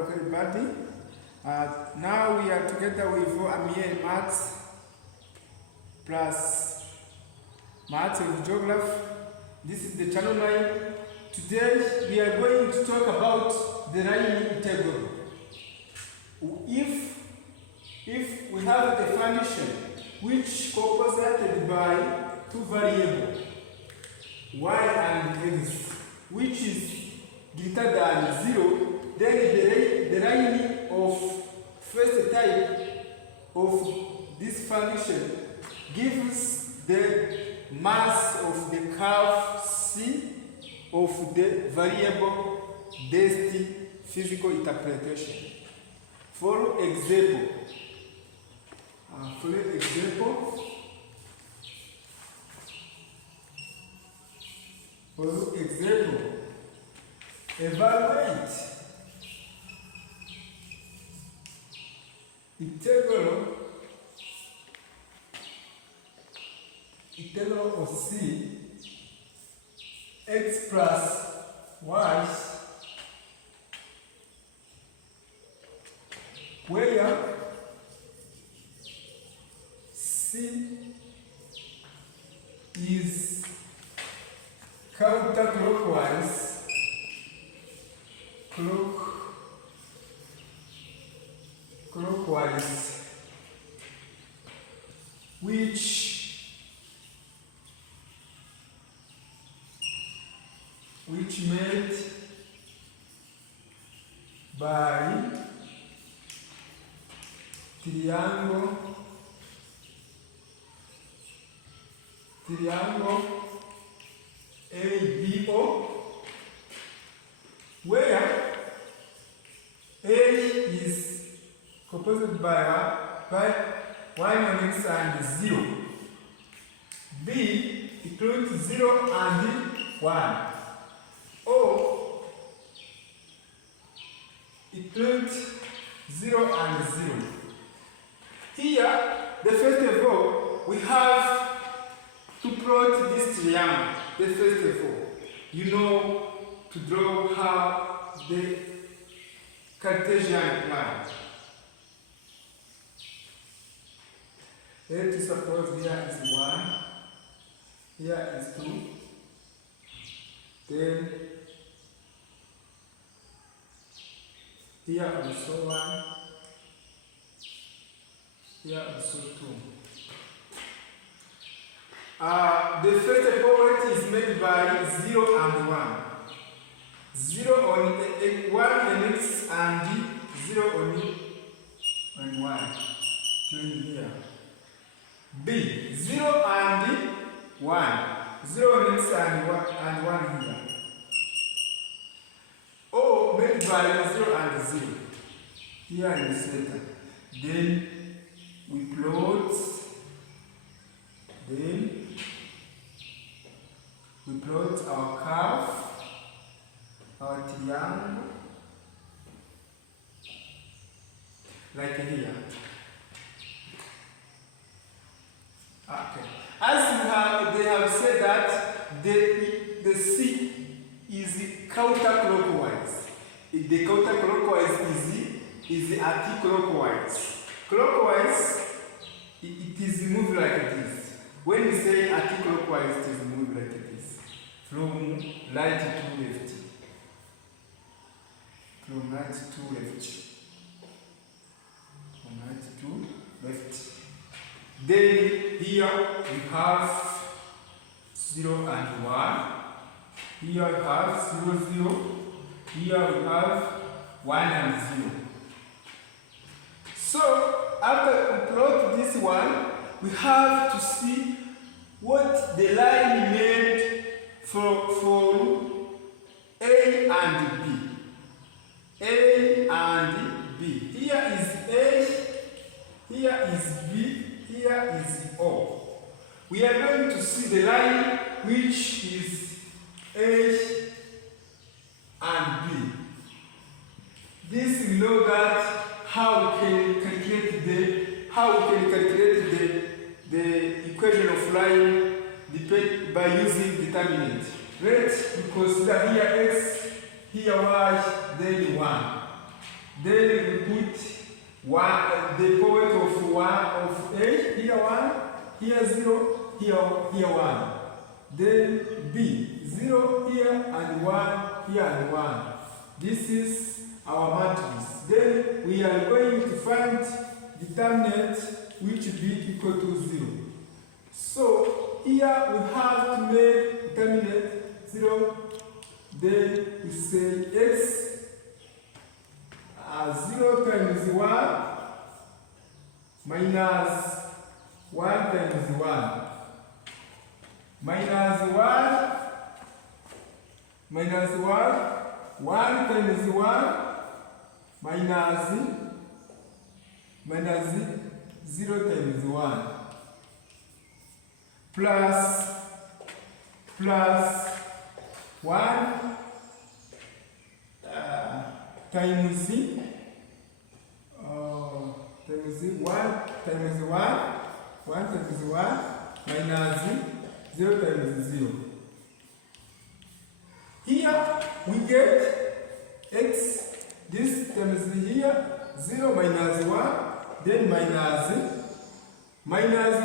welcome everybody. Now we are together with AMIEL+MATH plus Maths of Geography. This is the channel 9. Today we are going to talk about the line integral. If we have a function which composed by two variables, y and x, which is greater than 0, then the line of first type of this function gives the mass of the curve C of the variable based physical interpretation. For example, evaluate integral of C x plus y, where C is counterclockwise, which made by triangle ABO, where A is composed by 1 on x and 0. B includes 0 and 1. O includes 0 and 0. Here, the first of all, we have to plot this triangle. The first of all, you know to draw how the Cartesian plan. Let's suppose here is 1, here is 2, then here also 1, here also 2. The first point is made by 0 and 1. 0 on 1 on x and 0 on 1. Join here. B 0 and 1. 0 on x and 1 here. O made by 0 and 0. Here in the center. Then we plot. Then we plot our curve, our triangle, like here. Okay. As they have said that the C is counterclockwise. The counterclockwise is anti-clockwise. Clockwise, it is moved like this. When we say anti-clockwise, it is moved like this. From right to left. From right to left. From right to left. Then here we have 0 and 1. Here we have 0, 0. Here we have 1 and 0. So after we plot this one, we have to see what the line made for A and B. A and B. Here is A, here is B, here is O. We are going to see the line which is A and B. This we know that how we can calculate the equation of line by using determinant. Let's consider here x, here y, then 1. Then we put the poet of 1 of A, here 1, here 0, here 1. Then B, 0 here and 1 here and 1. This is our matrix. Then we are going to find determinant which B equal to 0. So here we have to make determinant 0. Then we say x 0 times 1 minus 1 times 1 minus 1 minus 1 1 times 1 minus 0 times 1 plus 1 times 1 times 1 minus 0 times 0. Here we get x, this times here, 0 minus 1, then minus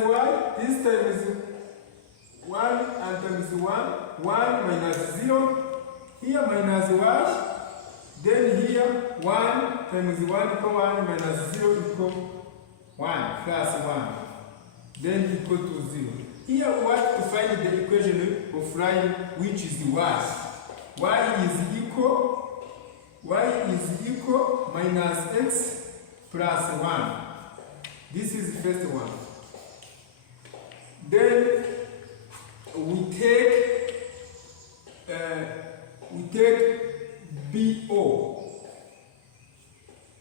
y, this times 1 and times 1, 1 minus 0, here minus y, then here 1 times 1 equal 1 minus 0 equal 1 plus 1, then equal to 0. Here we want to find the equation of line which is y. Y is equal minus x plus 1. This is the first one. Then we take BO.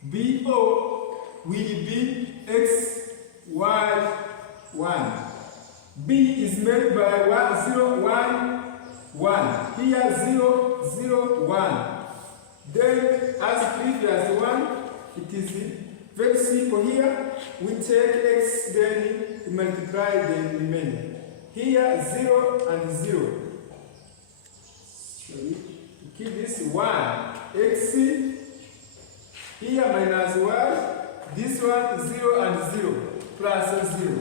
BO will be x, y, 1. B is made by 1, 0, 1, 1. Here 0, 0, 1. Then as previous one, it is very simple. Here we take x, then we multiply the remaining. Here 0 and 0. Sorry. Keep this 1. X here minus y. This one 0 and 0 plus 0.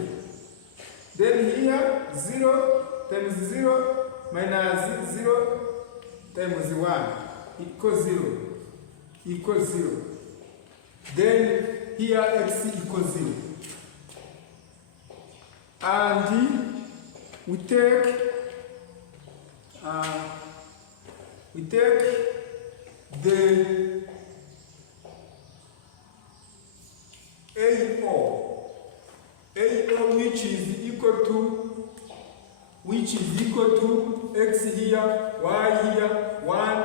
Then here 0 times 0 minus 0 times 1 equals 0. Equals 0. Then here x equals 0. And we take the AO, which is equal to x here, y here, 1.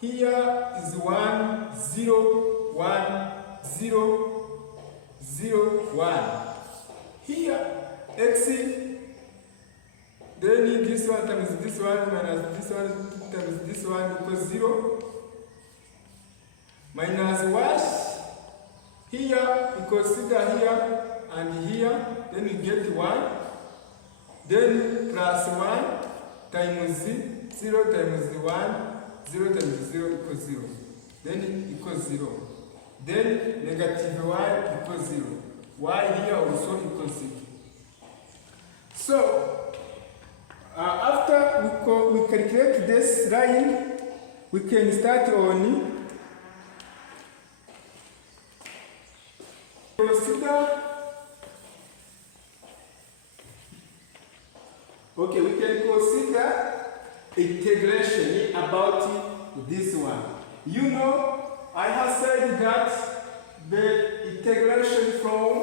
Here is 1, 0, 1, 0, 0, 1. Here x, then this one times this one minus this one times this one equals 0. Minus y. Here you consider here and here, then you get 1. Then plus 1 times 0 times 1, 0 times 0 equals 0. Then equals 0. Then negative y equals 0. Y here also equals 0. So after we calculate this line, we can start on we can consider integration about this one. You know, I have said that the integration from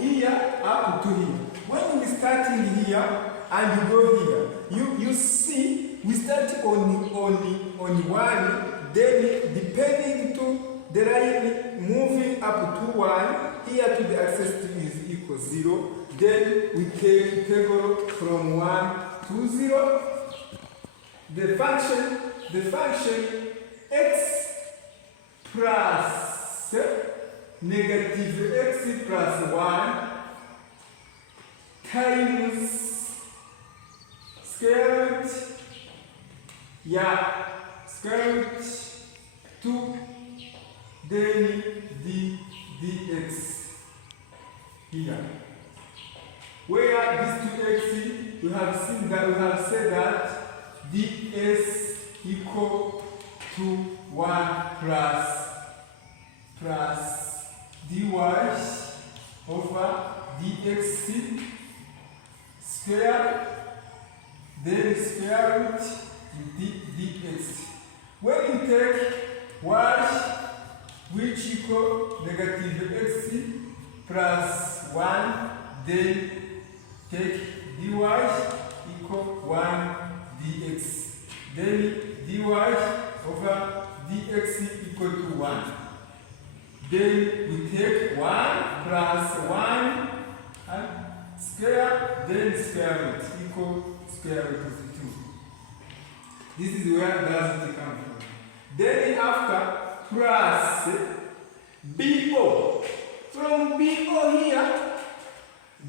here up to here. When we start in here and we go here, you see we start on 1. Then depending to the line moving up to 1, here to the axis is equal 0. Then we take integral from 1 to 0. The function x plus negative x plus 1 times square root square root 2, then dx here. Where these 2x, we have seen that we have said that ds equal to 1 plus dy over dx square, then square root dx. When you take y which equal negative x plus 1, then take dy equal 1 dx. Then dy over dx equal to 1. Then we take 1 plus 1 square, then square root equal square root of 2. This is where does it come from. Then after plus BO. From BO here,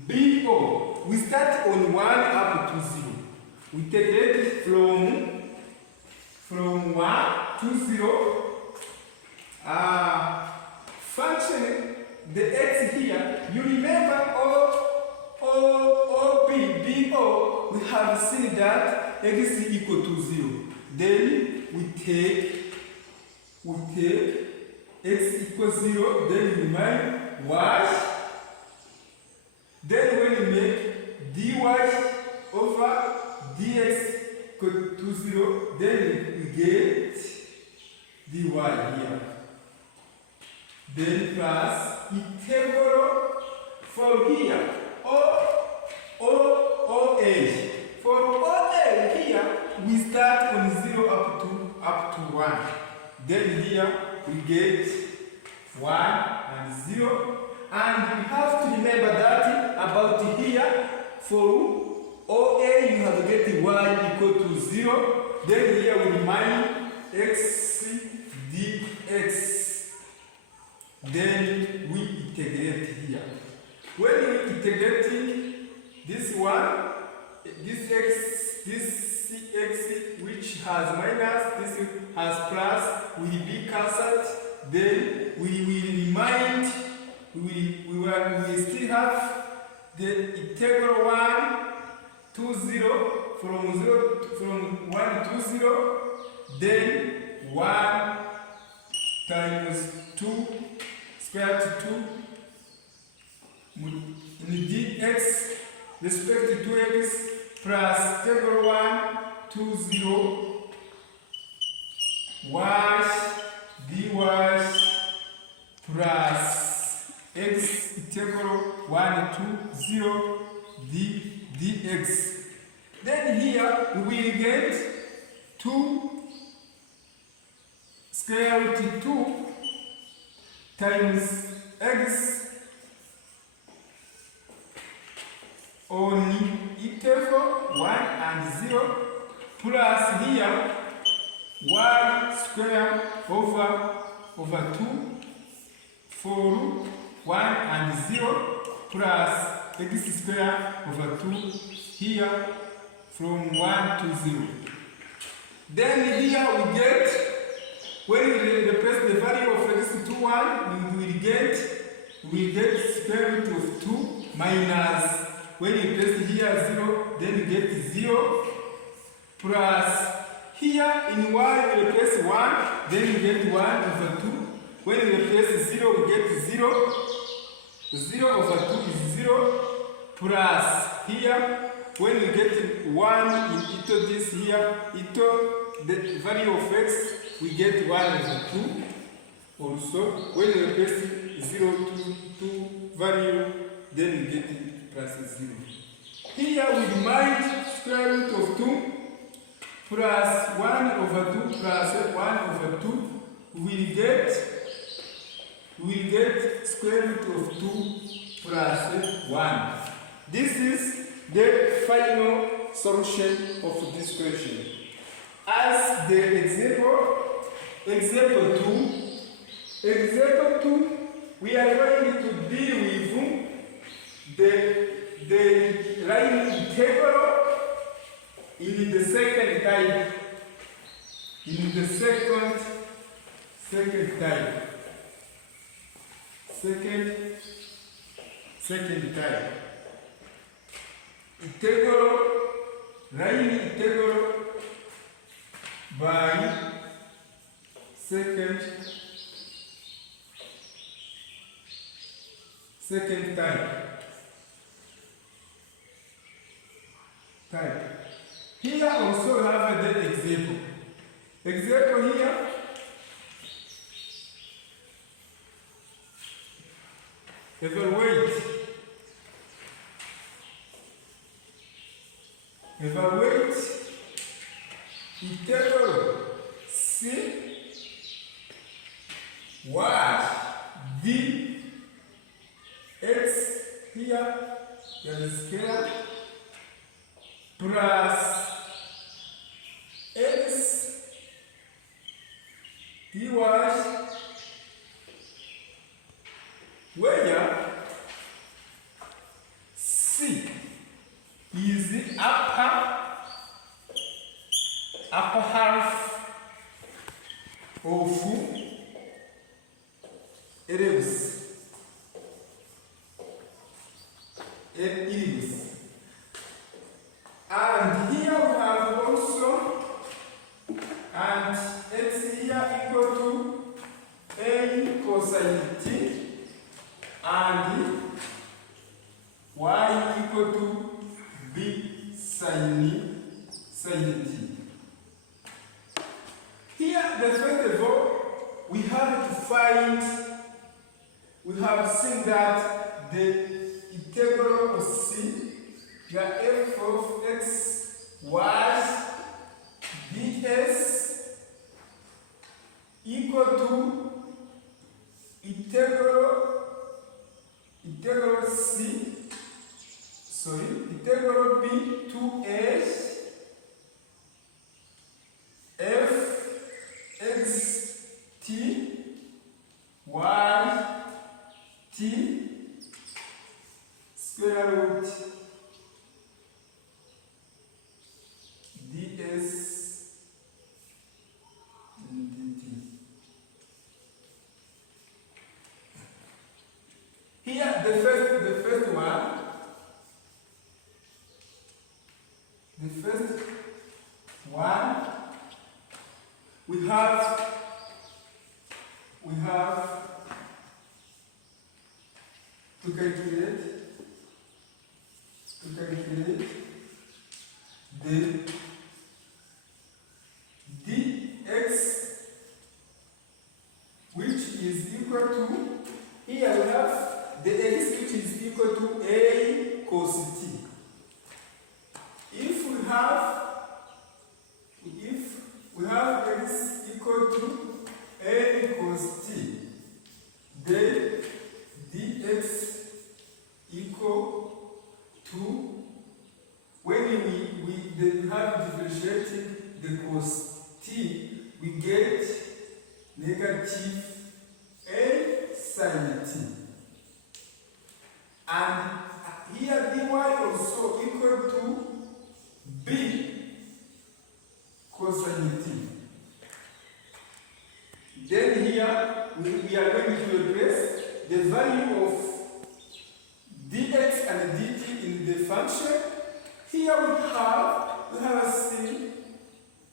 BO, we start on 1 up to 0. We take it from 1 to 0. Function the x here. You remember BO, we have seen that x is equal to 0. Then we take x equals 0, then we remind y. Then when we make dy over dx equal to 0, then we get dy here. Then plus integral for here, OA. For OA here, we start on 0 up to 1. Then here we get 1 and 0. And we have to remember that about here, for OA you have to get y equal to 0. Then here we remind x dx. Then we integrate here. When we integrate this one, this x which has minus, this has plus, will be cancelled. Then we will remind, we still have the integral 1 to 0 from 1 to 0. Then 1 times 2 square root 2 in dx respect to 2x plus integral 1 to 0 y dy plus x integral 1 to 0 dx. Then here we will get 2 square root 2 times x on interval 1 and 0 plus here y square over 2 for 1 and 0 plus x square over 2 here from 1 to 0. Then here we get, when we replace the value of x to 1, we will get square root of 2 minus, when you place here 0, then you get 0 plus here in y we replace 1, then you get 1 over 2. When you replace 0, we get 0. 0 over 2 is 0 plus here, when you get 1 into this here, into the value of x, we get 1 over 2. Also, when you replace 0 to value, then you get it plus 0. Here we remind square root of 2 plus 1 over 2 plus 1 over 2. We will get square root of 2 plus 1. This is the final solution of this question. As the example 2, we are going to deal with the line integral in the second type. In the second type. Second type. Line integral by second type. Here also have the example. Example here. Evaluate integral c y d x here the square plus x dy where c is the upper half of ellipse. And here we have also, and x here equal to a cosine t, and y equal to b sine t. Here, the first of all, we have seen that the integral of c, the f of x, y, ds equal to integral b to h f x t y t square root ds and dt. Here the first one, we have to calculate the dx, which is equal to, here we have the x which is equal to a cos t. If we have x equal to a cos t, then dx equal to, when we have differentiating the cos t, we get negative a sin t. And here dy also equal to b cosine t. Then here we are going to replace the value of dx and dt in the function. Here we have a thing.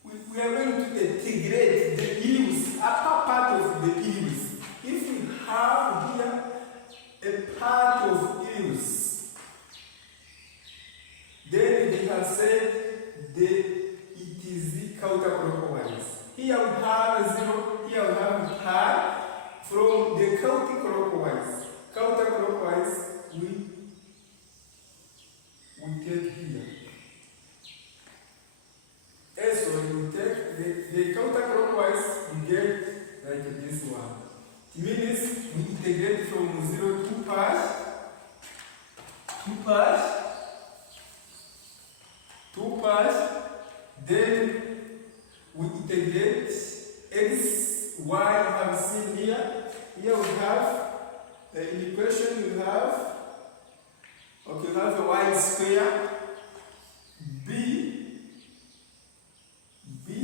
We are going to integrate the e's, upper part of the e's. If we have here a part of e's, then they have said it is counterclockwise. Here we have 0, here we have pi. From the counterclockwise, we take here. So we take the counterclockwise, we get like this one. It means we integrate from 0 to pi, then we integrate x, y we have seen here. Here we have in the equation we have the y square b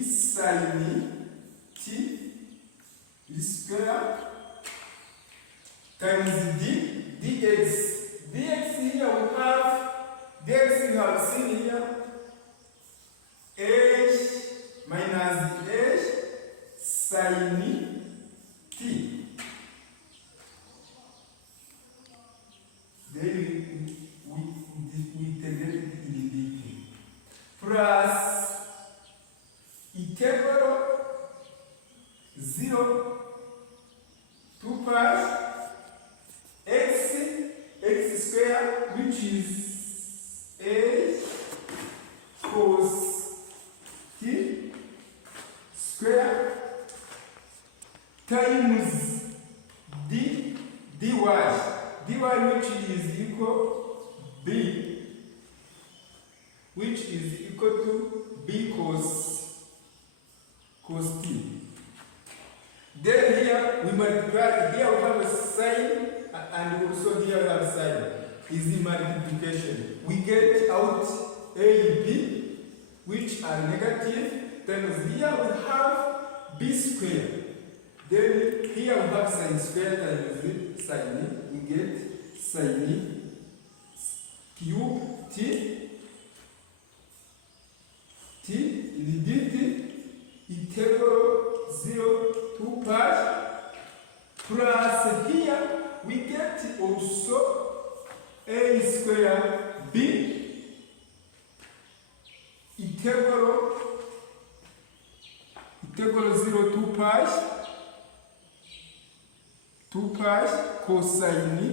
sine square times dx. Dx here we have, dx we have seen here, h minus h sin t. Then we integrate it in dt. Plus integral 0 to pi x square, which is a cos t square times dy, which is equal b, which is equal to b cos t. Then here we multiply, here we have a sign, and also here we have a sign. Is the multiplication. We get out a and b, which are negative, times here we have b squared. Then here we have sin square times sin, we get sin cube t in dt, integral 0 to pi, plus here we get also a square b, integral 0 to pi cosine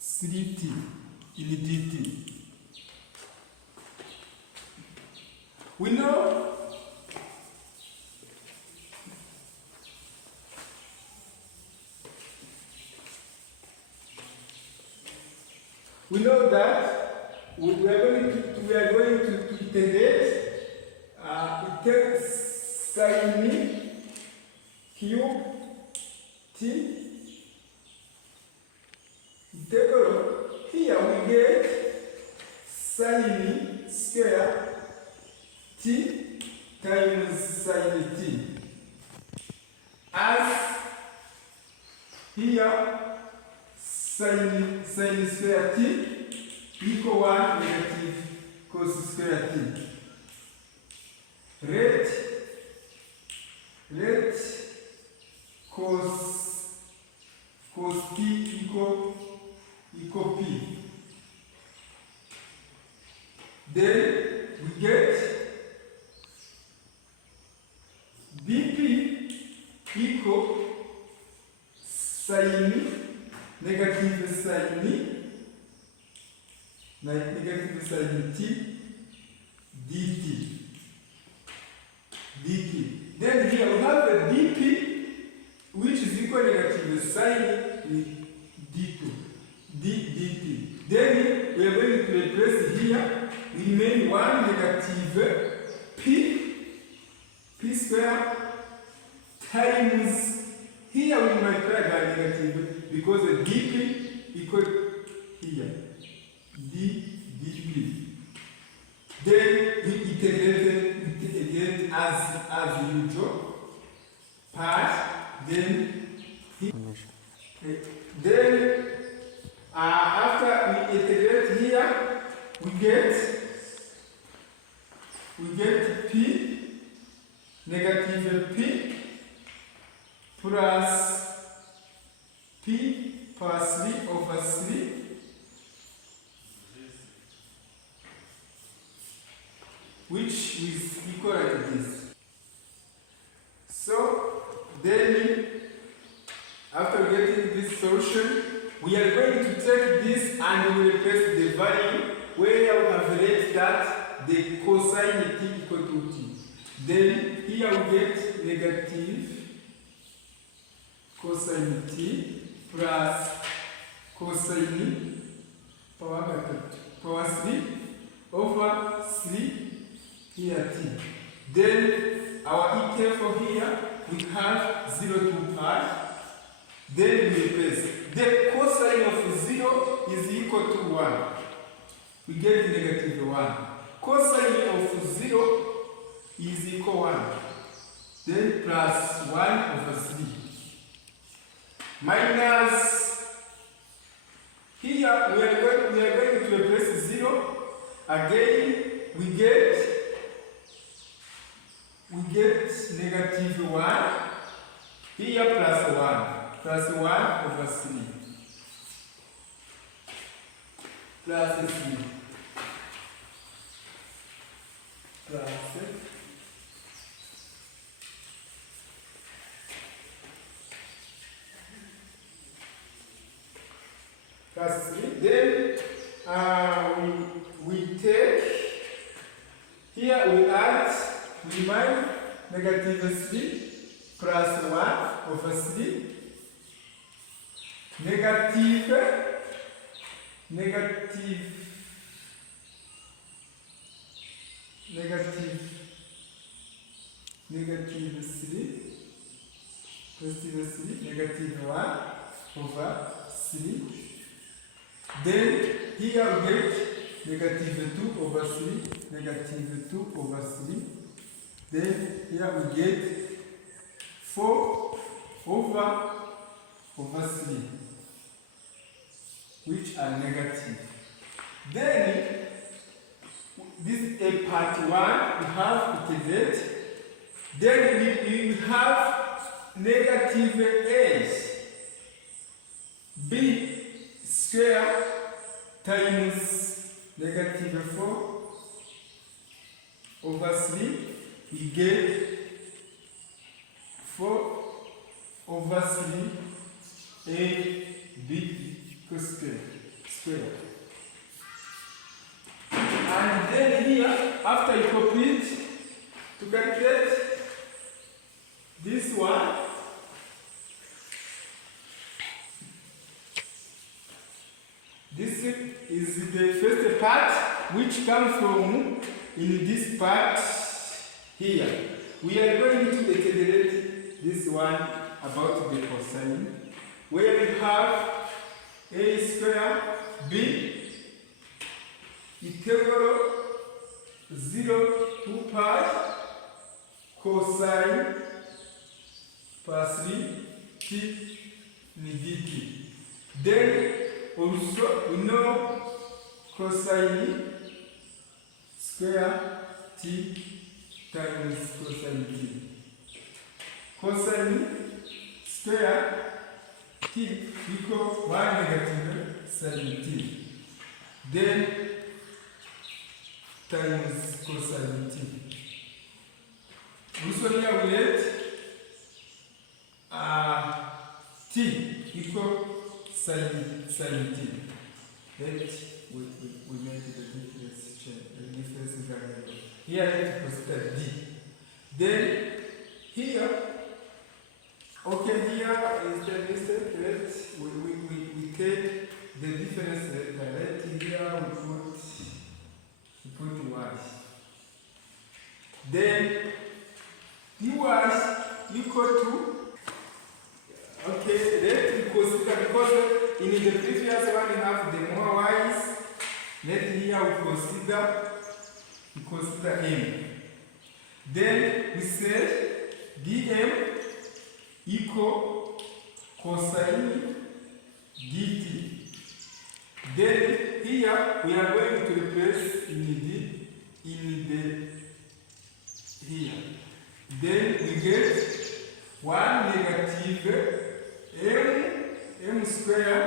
3t in dt. We know that we are going to integrate sin cube t integral. Here we get sin square t times sin t, as here sin square t equal 1 negative cos square t. Let cos t equal p. Then we get dp equal sin negative sin t dt. Then here we have a dp, which is equal negative sin dt. Then we are going to replace here, we remain 1 negative p square times, here we multiply by negative because the dp equal here dp. Then we integrate as usual part. Then after we integrate here, we get p negative p plus p plus 3 over 3 which is equal to this. So then after getting this solution, we are going to take this and we will replace the value where we have read that the cosine t equal to t. Then here we get negative cosine t plus cosine power 3 over 3 here t. Then our equal for here we have 0 to pi. Then we replace the cosine of 0 is equal to 1. We get negative 1. Cosine of 0 is equal 1. then plus 1 over 3 minus, here we are going to replace 0. Again we get negative 1, here plus 1 over 3 plus 3 plus 3. Then we take, here we add, we remind negative 3 plus 1 over 3 negative 1 over 3. Then here we get negative 2 over 3, negative 2 over 3. Then here we get 4 over 3, which are negative. Then this is a part 1, we have integrate. Then we have negative 8 b square times negative 4 over 3. We get 4 over 3 a b square. And then here, after you complete to calculate this one, this is the first part which comes from in this part here. We are going to integrate this one about the cosine, where we have a square b equal 0 to pi cosine plus 3 t dt. Then also we know cosine square t times cosine t. Cosine square t equal 1 negative sin t. Then times cosine t. Also here we let t equal sin t. Let we make the difference variable. Here let consider d. Then here, okay, here is the mistake. We take the difference right here. We put y. Then dy equal to, okay, let me consider, because in the previous one we have the more y's. Let here we consider m. Then we say dm equal cosine dt. Then here we are going to replace in the here. Then we get 1 negative m square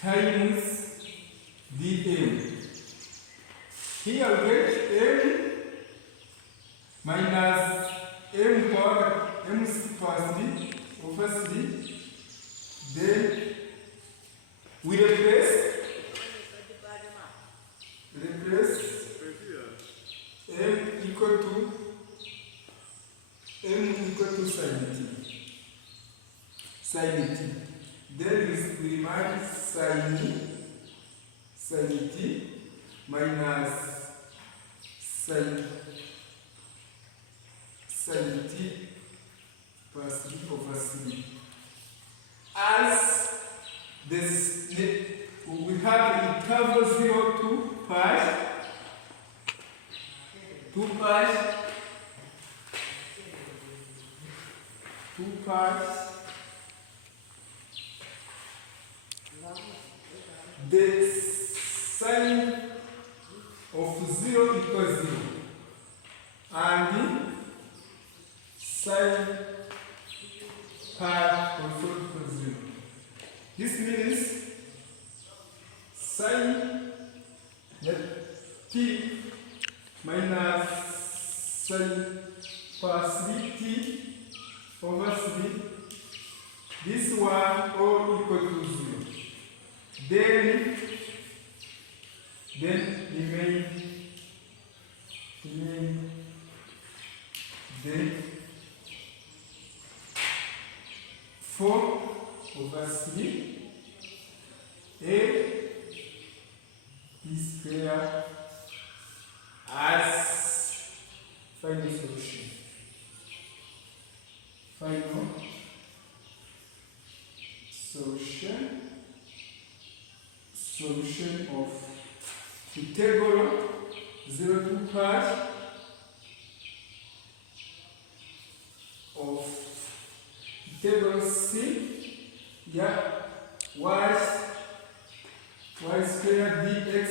times dm. Here we get m minus m power m plus 3 over 3. Then we replace m equal to sin t. Then we remind sin t minus sin t plus 3 over 3. As this, we have interval 0 to pi, 2 parts. The sign of 0 equals 0 and the sign pi also equals 0. This means sin t minus sin plus 3t over 3. This one all equal to 0. Then remain the 4 over 3 a b square as final solution. Final solution of the table 0 to part of table C, y square dx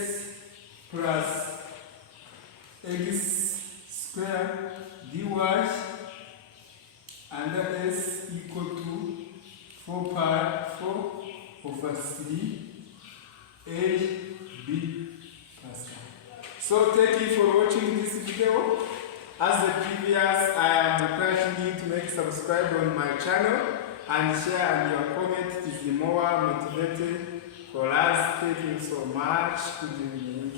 plus x square dy, and that is equal to 4 over 3 a b plus 1. So thank you for watching this video. As the previous, I am encouraging you to make subscribe on my channel and share, and your comment is the more motivated for us. Thank you so much. Good evening.